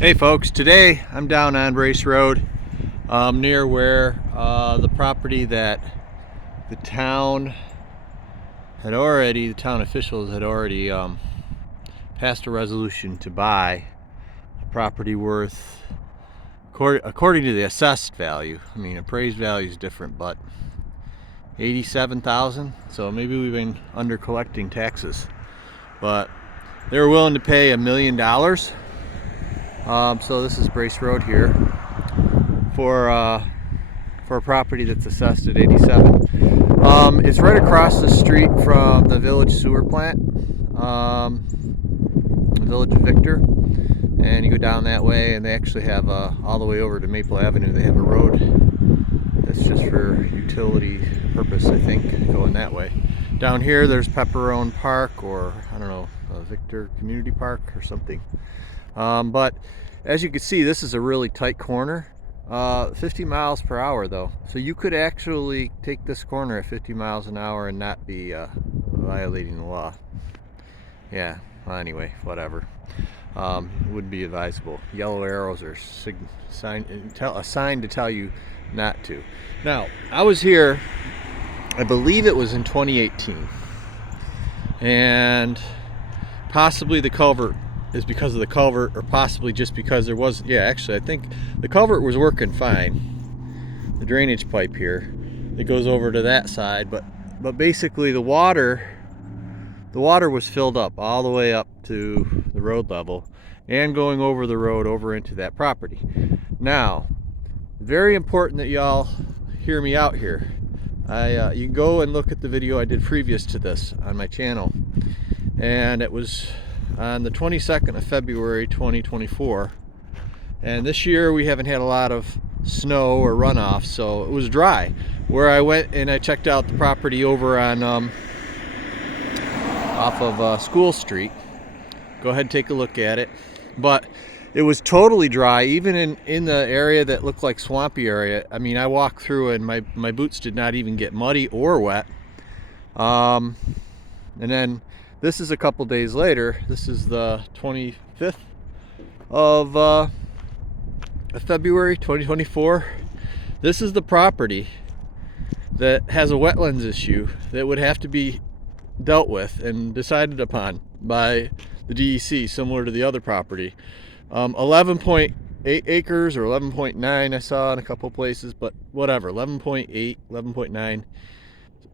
Hey folks, today I'm down on Brace Road near where the property that the town officials had already passed a resolution to buy a property worth, according to the assessed value, I mean appraised value is different, but $87,000. So maybe we've been under collecting taxes, but they were willing to pay $1 million. So this is Brace Road here for a property that's assessed at 87. It's right across the street from the Village sewer plant, the Village of Victor, and you go down that way, and they actually have all the way over to Maple Avenue. They have a road that's just for utility purpose, I think, going that way. Down here, there's Pepperone Park, or I don't know, Victor Community Park or something. But as you can see, this is a really tight corner. 50 miles per hour though, so you could actually take this corner at 50 miles an hour and not be violating the law. Yeah, well, anyway, whatever. Wouldn't be advisable. Yellow arrows are a sign to tell you not to. Now, I was here, I believe it was in 2018, and possibly the culvert is because of the culvert, or possibly just because there was, actually I think the culvert was working fine. The drainage pipe here, it goes over to that side, but basically the water was filled up all the way up to the road level and going over the road over into that property. Now, very important that y'all hear me out here. You can go and look at the video I did previous to this on my channel, and it was on the 22nd of February 2024, and this year we haven't had a lot of snow or runoff, so it was dry. Where I went and I checked out the property over on off of School Street. Go ahead and take a look at it. But it was totally dry, even in the area that looked like swampy area. I mean, I walked through and my boots did not even get muddy or wet. And then this is a couple days later. This is the 25th of February 2024. This is the property that has a wetlands issue that would have to be dealt with and decided upon by the DEC, similar to the other property. 11.8 acres or 11.9 I saw in a couple places, but whatever, 11.8, 11.9.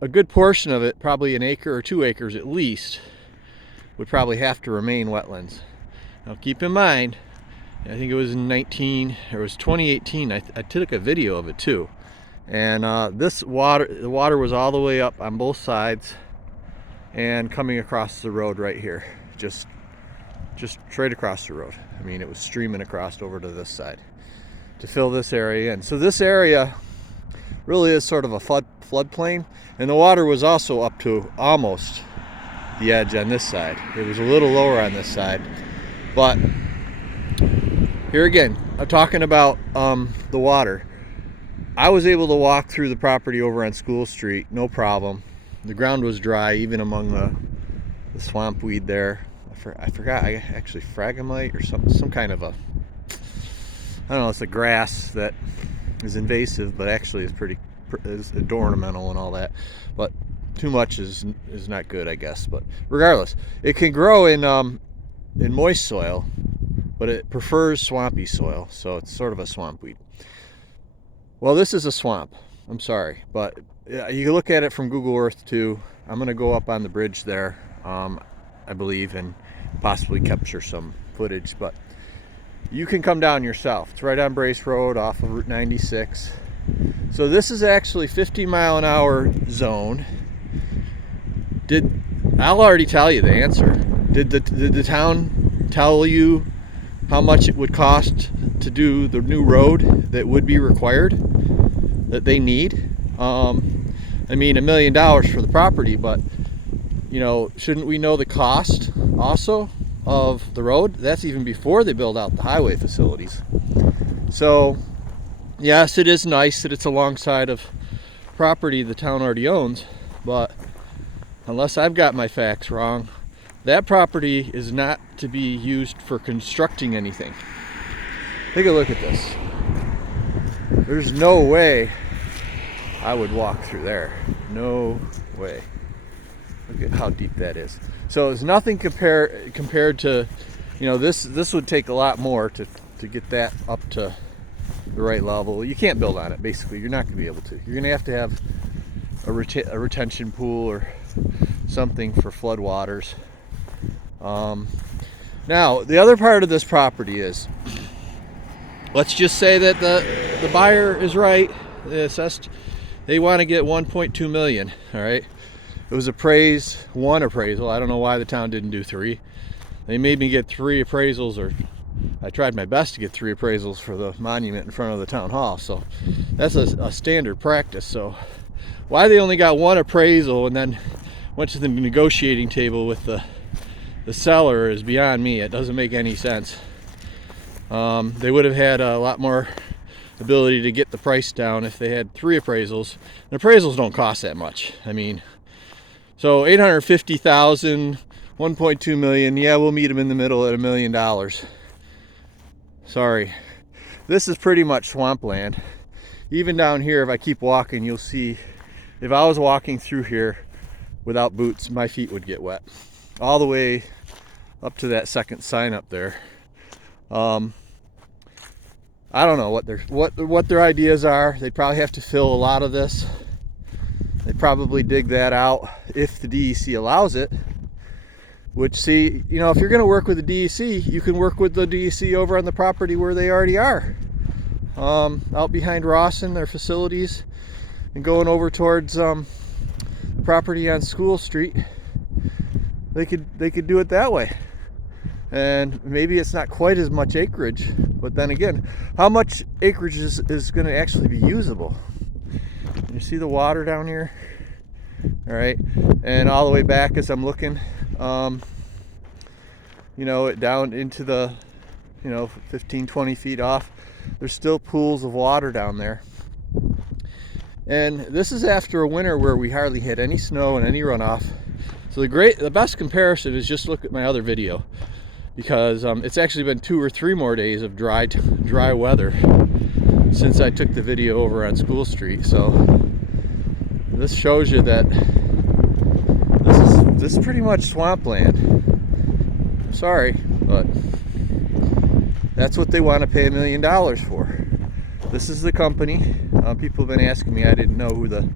A good portion of it, probably an acre or 2 acres at least, would probably have to remain wetlands. Now keep in mind, I think it was in 2018, I took a video of it too. And the water was all the way up on both sides and coming across the road right here. Just straight across the road. I mean, it was streaming across over to this side to fill this area in. So this area really is sort of a floodplain, and the water was also up to almost the edge on this side. It was a little lower on this side, but here again, I'm talking about the water. I was able to walk through the property over on School Street, no problem. The ground was dry, even among the swamp weed there. I forgot, actually Phragmite or some kind of a, I don't know, it's a grass that is invasive, but actually is ornamental and all that. But too much is not good, I guess. But regardless, it can grow in moist soil, but it prefers swampy soil, so it's sort of a swamp weed. Well, this is a swamp. I'm sorry, but you can look at it from Google Earth too. I'm gonna go up on the bridge there, I believe, and possibly capture some footage, but you can come down yourself. It's right on Brace Road off of Route 96. So this is actually 50 mile an hour zone. I'll already tell you the answer. Did the town tell you how much it would cost to do the new road that would be required, that they need? I mean, $1 million for the property, but you know, shouldn't we know the cost also of the road? That's even before they build out the highway facilities. So yes, it is nice that it's alongside of property the town already owns, but unless I've got my facts wrong, that property is not to be used for constructing anything. Take a look at this. There's no way I would walk through there. No way. Look at how deep that is. So it's nothing compared to, you know, this would take a lot more to get that up to the right level. You can't build on it, basically. You're not going to be able to. You're going to have a retention pool or something for flood waters. Now, the other part of this property is, let's just say that the buyer is right. They want to get 1.2 million. All right. It was appraised, one appraisal. I don't know why the town didn't do 3. They made me get 3 appraisals, or I tried my best to get 3 appraisals for the monument in front of the town hall. So that's a standard practice. So why they only got 1 appraisal and then went to the negotiating table with the seller is beyond me. It doesn't make any sense. They would have had a lot more ability to get the price down if they had 3 appraisals. And appraisals don't cost that much. I mean, so $850,000, 1.2 million. Yeah, we'll meet them in the middle at $1 million. Sorry. This is pretty much swampland. Even down here, if I keep walking, you'll see, if I was walking through here without boots, my feet would get wet. All the way up to that second sign up there. I don't know what their ideas are. They probably have to fill a lot of this. They probably dig that out if the DEC allows it. Which, see, you know, if you're going to work with the DEC, you can work with the DEC over on the property where they already are. Out behind Rawson, their facilities, and going over towards property on School Street. They could do it that way. And maybe it's not quite as much acreage, but then again, how much acreage is going to actually be usable? You see the water down here? All right, and all the way back as I'm looking, you know, down into the, you know, 15-20 feet off, there's still pools of water down there. And this is after a winter where we hardly had any snow and any runoff. So the best comparison is just look at my other video, because it's actually been 2 or 3 more days of dry weather since I took the video over on School Street. So this shows you that this is pretty much swampland. I'm sorry, but that's what they want to pay $1 million for. This is the company. People have been asking me. I didn't know who the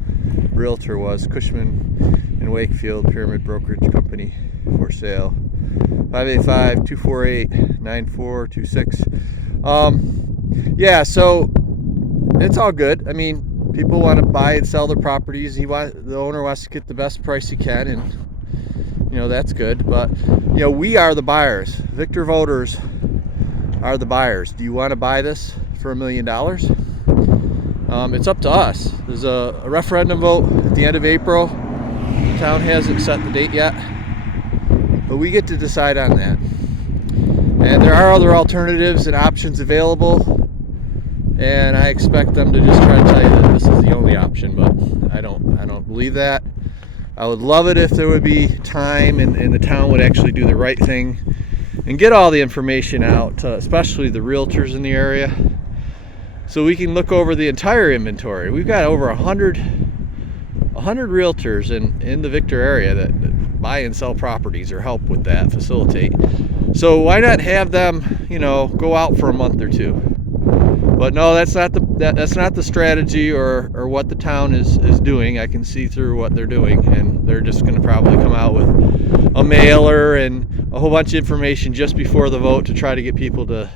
realtor was. Cushman & Wakefield Pyramid Brokerage Company, for sale. 585-248-9426. Yeah, so it's all good. I mean, people want to buy and sell their properties. The owner wants to get the best price he can, and you know, that's good. But you know, we are the buyers. Victor voters are the buyers. Do you want to buy this for $1 million? It's up to us. There's a referendum vote at the end of April. The town hasn't set the date yet, but we get to decide on that. And there are other alternatives and options available, and I expect them to just try to tell you that this is the only option, but I don't believe that. I would love it if there would be time and the town would actually do the right thing and get all the information out, especially the realtors in the area, so we can look over the entire inventory. We've got over 100 realtors in the Victor area that buy and sell properties or help with that, facilitate. So why not have them, you know, go out for a month or 2? But no, that's not the strategy or what the town is doing. I can see through what they're doing, and they're just going to probably come out with a mailer and a whole bunch of information just before the vote to try to get people to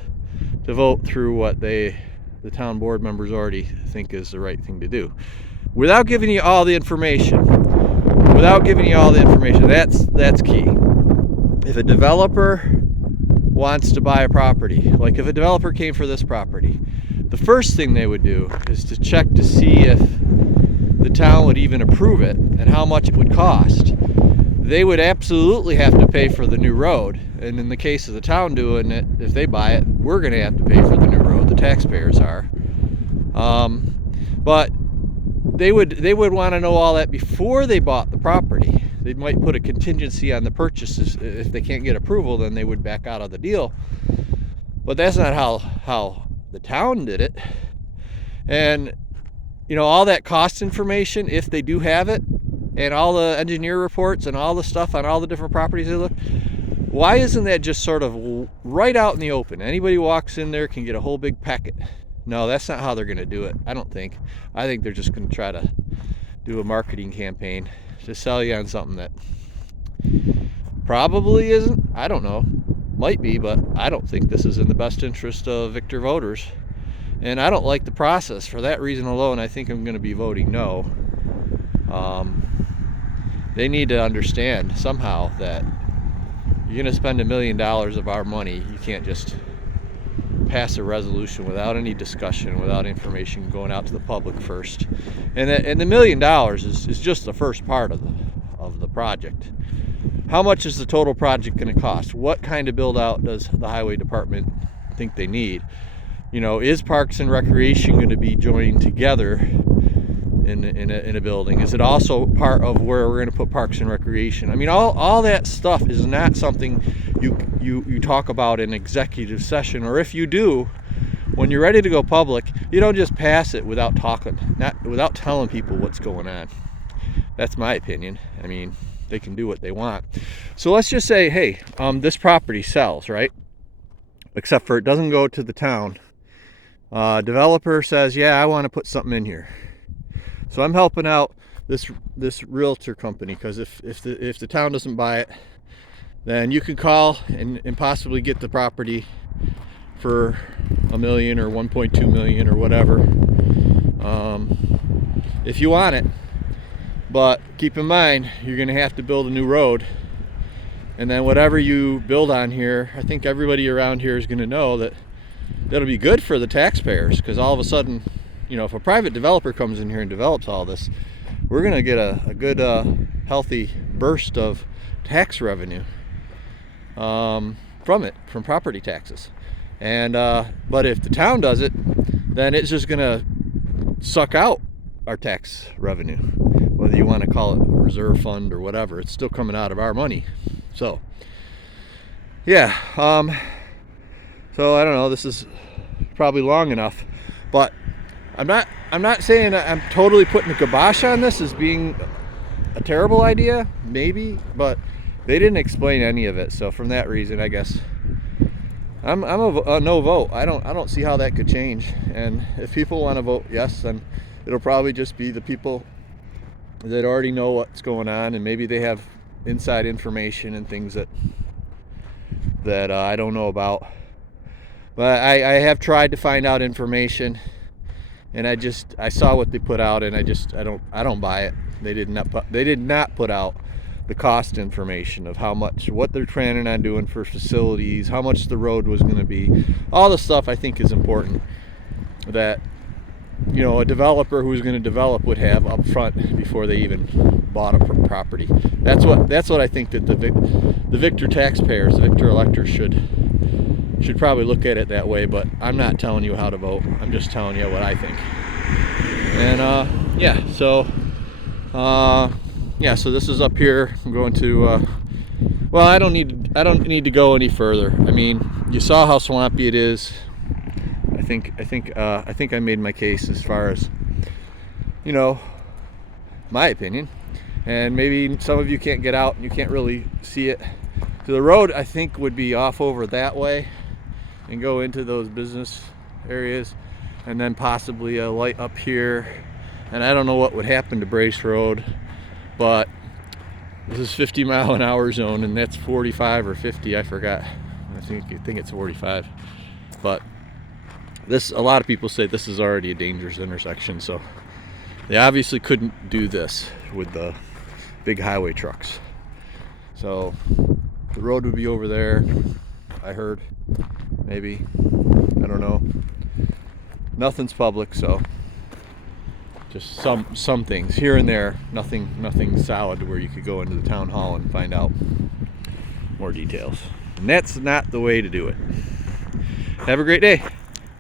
vote through what the town board members already think is the right thing to do, without giving you all the information. That's key. If a developer wants to buy a property, like if a developer came for this property, the first thing they would do is to check to see if the town would even approve it and how much it would cost. They would absolutely have to pay for the new road, and in the case of the town doing it, if they buy it, we're going to have to pay for the new road. The taxpayers are. But they would want to know all that before they bought the property. They might put a contingency on the purchases. If they can't get approval, then they would back out of the deal. But that's not how the town did it, and you know, all that cost information, if they do have it, and all the engineer reports and all the stuff on all the different properties they look, why isn't that just sort of right out in the open? Anybody walks in there can get a whole big packet. No, that's not how they're going to do it, I don't think. I think they're just going to try to do a marketing campaign to sell you on something that probably isn't. I don't know. Might be, but I don't think this is in the best interest of Victor voters. And I don't like the process. For that reason alone, I think I'm going to be voting no. They need to understand somehow that you're going to spend $1 million of our money. You can't just pass a resolution without any discussion, without information going out to the public first. And the $1 million is just the first part of the project. How much is the total project going to cost? What kind of build out does the highway department think they need? You know, is Parks and Recreation going to be joined together in a building? Is it also part of where we're going to put Parks and Recreation? I mean, all that stuff is not something you talk about in executive session, or if you do, when you're ready to go public, you don't just pass it without without telling people what's going on. That's my opinion. I mean, they can do what they want. So let's just say, hey, this property sells, right? Except for it doesn't go to the town. Developer says, yeah, I want to put something in here. So I'm helping out this realtor company, because if the town doesn't buy it, then you can call and possibly get the property for $1 million or 1.2 million or whatever, if you want it. But keep in mind, you're going to have to build a new road, and then whatever you build on here, I think everybody around here is going to know that that'll be good for the taxpayers, because all of a sudden, you know, if a private developer comes in here and develops all this, we're going to get a good healthy burst of tax revenue from property taxes. And but if the town does it, then it's just going to suck out our tax revenue, whether you want to call it a reserve fund or whatever. It's still coming out of our money. So yeah, so I don't know, this is probably long enough, but I'm not saying I'm totally putting the kibosh on this as being a terrible idea, maybe, but they didn't explain any of it. So from that reason, I guess I'm a no vote. I don't see how that could change. And if people want to vote yes, then it'll probably just be the people that already know what's going on, and maybe they have inside information and things that I don't know about. But I have tried to find out information, and I saw what they put out, and I don't buy it. They did not put out the cost information of what they're planning on doing for facilities, how much the road was going to be. All the stuff I think is important that, you know, a developer who's going to develop would have up front before they even bought a property. That's what I think that the Victor taxpayers, the Victor electors should probably look at it that way. But I'm not telling you how to vote. I'm just telling you what I think. And yeah, so so this is up here. I'm going to well, I don't need to go any further. I mean, you saw how swampy it is. I think I made my case as far as, you know, my opinion. And maybe some of you can't get out and you can't really see it. So the road, I think, would be off over that way and go into those business areas, and then possibly a light up here. And I don't know what would happen to Brace Road, but this is 50-mile-an-hour zone, and that's 45 or 50, I forgot. I think it's 45. But a lot of people say this is already a dangerous intersection, so they obviously couldn't do this with the big highway trucks. So the road would be over there, I heard. Maybe, I don't know. Nothing's public, so just some things here and there. Nothing solid where you could go into the town hall and find out more details. And that's not the way to do it. Have a great day.